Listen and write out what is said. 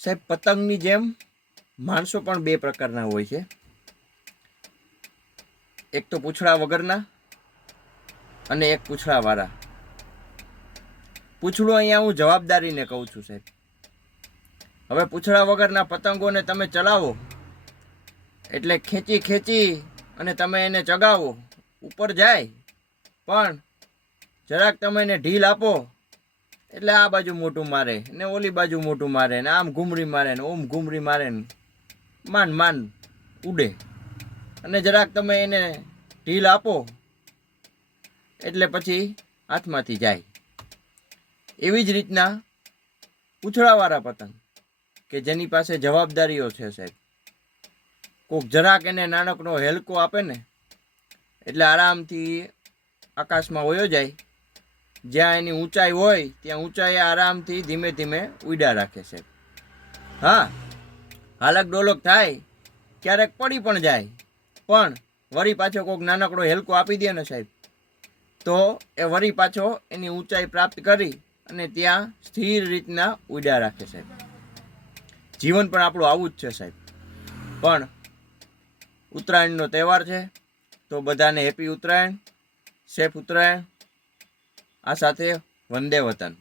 સાહેબ, પતંગની જેમ માણસો પણ બે પ્રકારના હોય છે. એક તો પૂંછડા વગરના અને એક પૂંછડાવાળા. પૂંછડું અહીંયા હું જવાબદારીને કહું છું સાહેબ. હવે પૂંછડા વગરના પતંગોને તમે ચલાવો એટલે ખેંચી અને તમે એને ચગાવો, ઉપર જાય, પણ જરાક તમે એને ઢીલ આપો એટલે આ બાજુ મોટું મારે ને ઓલી બાજુ મોટું મારે ને આમ ઘૂમરી મારે ને ઓમ ઘૂમરી મારે ને માંડ ઉડે. અને જરાક તમે એને ઢીલ આપો એટલે પછી હાથમાંથી જાય. એવી જ રીતના પૂંછડાવાળા પતંગ કે જેની પાસે જવાબદારીઓ છે સાહેબ, કોક જરાક એને નાનકડો હેલકો આપે ને એટલે આરામથી આકાશમાં વયો જાય. જ્યાં એની ઊંચાઈ હોય ત્યાં ઊંચાઈ આરામથી ધીમે ધીમે ઉડ્યા રાખે સાહેબ. હા, હાલક ડોલક થાય, ક્યારેક પડી પણ જાય, પણ વળી પાછો કોઈક નાનકડો હેલકો આપી દે ને સાહેબ, તો એ વળી પાછો એની ઊંચાઈ પ્રાપ્ત કરી અને ત્યાં સ્થિર રીતના ઉડ્યા રાખે સાહેબ. જીવન પણ આપણું આવું જ છે સાહેબ. પણ ઉત્તરાયણનો તહેવાર છે તો બધાને હેપી ઉત્તરાયણ, સેફ ઉત્તરાયણ. આ સાથે વંદે વતન.